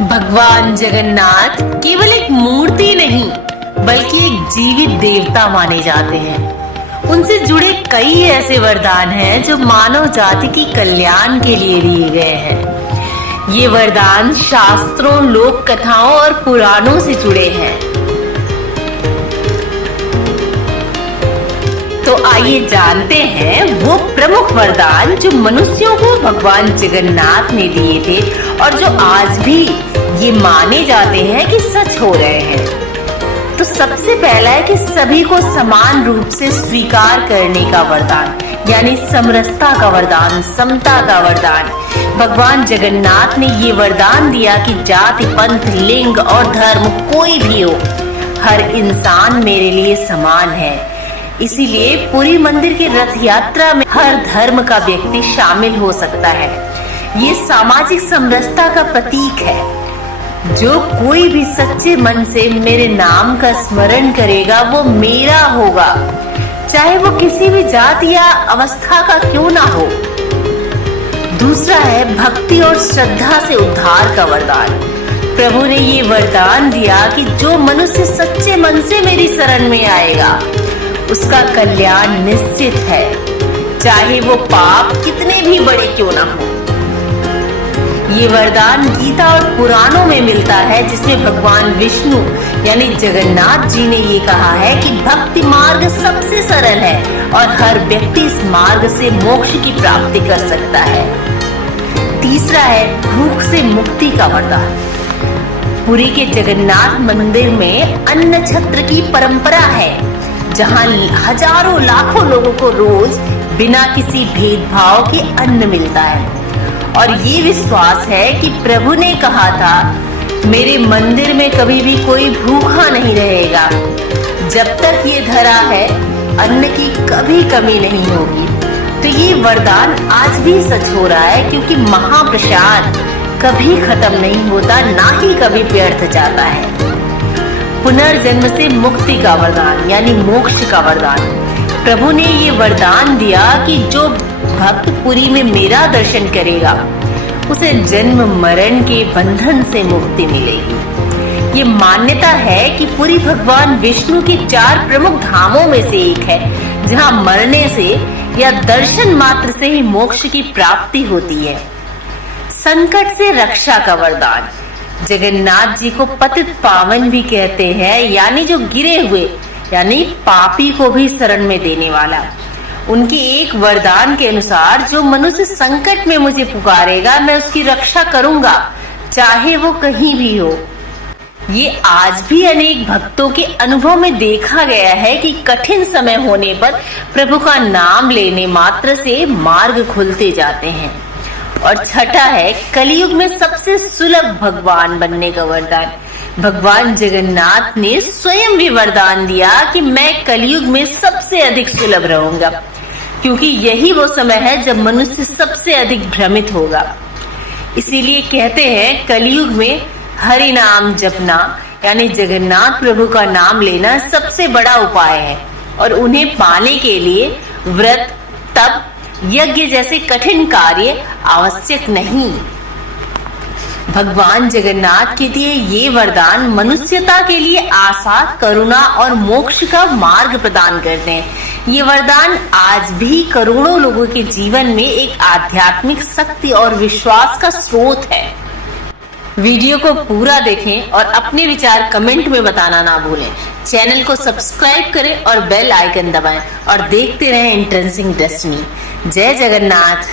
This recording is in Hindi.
भगवान जगन्नाथ केवल एक मूर्ति नहीं बल्कि एक जीवित देवता माने जाते हैं। उनसे जुड़े कई ऐसे वरदान हैं जो मानव जाति की कल्याण के लिए दिए गए हैं। ये वरदान शास्त्रों, लोक कथाओं और पुराणों से जुड़े हैं। तो आइए जानते हैं वो प्रमुख वरदान जो मनुष्यों को भगवान जगन्नाथ ने दिए थे और जो आज भी ये माने जाते हैं कि सच हो रहे हैं। तो सबसे पहला है कि सभी को समान रूप से स्वीकार करने का वरदान, यानी समरसता का वरदान, समता का वरदान। भगवान जगन्नाथ ने ये वरदान दिया कि जाति, पंथ, लिंग और धर्म कोई भी हो, हर इंसान मेरे लिए समान है। इसीलिए पुरी मंदिर की रथ यात्रा में हर धर्म का व्यक्ति शामिल हो सकता है। ये सामाजिक समरसता का प्रतीक है। जो कोई भी सच्चे मन से मेरे नाम का स्मरण करेगा वो मेरा होगा, चाहे वो किसी भी जाति या अवस्था का क्यों ना हो। दूसरा है भक्ति और श्रद्धा से उद्धार का वरदान। प्रभु ने ये वरदान दिया कि जो मनुष्य सच्चे मन से मेरी शरण में आएगा उसका कल्याण निश्चित है, चाहे वो पाप कितने भी बड़े क्यों ना हो। ये वरदान गीता और पुराणों में मिलता है, जिसमें भगवान विष्णु यानी जगन्नाथ जी ने ये कहा है कि भक्ति मार्ग सबसे सरल है और हर व्यक्ति इस मार्ग से मोक्ष की प्राप्ति कर सकता है। तीसरा है भूख से मुक्ति का वरदान। पुरी के जगन्नाथ मंदिर में अन्न छत्र की परंपरा है, जहां हजारों लाखों लोगों को रोज बिना किसी भेदभाव के अन्न मिलता है। और ये विश्वास है कि प्रभु ने कहा था, मेरे मंदिर में कभी भी कोई भूखा नहीं रहेगा। जब तक ये धरा है अन्न की कभी कमी नहीं होगी। तो ये वरदान आज भी सच हो रहा है, क्योंकि महाप्रसाद कभी खत्म नहीं होता, ना ही कभी व्यर्थ जाता है। पुनर्जन्म से मुक्ति का वरदान यानी मोक्ष का वरदान। प्रभु ने ये वरदान दिया कि जो भक्त पुरी में मेरा दर्शन करेगा उसे जन्म मरण के बंधन से मुक्ति मिलेगी। ये मान्यता है कि पुरी भगवान विष्णु के 4 प्रमुख धामों में से एक है, जहां मरने से या दर्शन मात्र से ही मोक्ष की प्राप्ति होती है। संकट से रक्षा का वरदान। जगन्नाथ जी को पतित पावन भी कहते हैं, यानी जो गिरे हुए यानी पापी को भी शरण में देने वाला। उनके एक वरदान के अनुसार जो मनुष्य संकट में मुझे पुकारेगा मैं उसकी रक्षा करूंगा, चाहे वो कहीं भी हो। ये आज भी अनेक भक्तों के अनुभव में देखा गया है कि कठिन समय होने पर प्रभु का नाम लेने मात्र से मार्ग खुलते जाते हैं। और छठा है कलयुग में सबसे सुलभ भगवान बनने का वरदान। भगवान जगन्नाथ ने स्वयं भी वरदान दिया कि मैं कलयुग में सबसे अधिक सुलभ रहूंगा, क्योंकि यही वो समय है जब मनुष्य सबसे अधिक भ्रमित होगा। इसीलिए कहते हैं कलयुग में हरि नाम जपना यानी जगन्नाथ प्रभु का नाम लेना सबसे बड़ा उपाय है, और उन्हें पाने के लिए व्रत, तप, यज्ञ जैसे कठिन कार्य आवश्यक नहीं। भगवान जगन्नाथ के दिए ये वरदान मनुष्यता के लिए आशा, करुणा और मोक्ष का मार्ग प्रदान करते हैं। ये वरदान आज भी करोड़ों लोगों के जीवन में एक आध्यात्मिक शक्ति और विश्वास का स्रोत है। वीडियो को पूरा देखें और अपने विचार कमेंट में बताना ना भूलें। चैनल को सब्सक्राइब करें और बेल आइकन दबाएं और देखते रहें एंट्रेंसिंग डेस्टिनी। जय जगन्नाथ।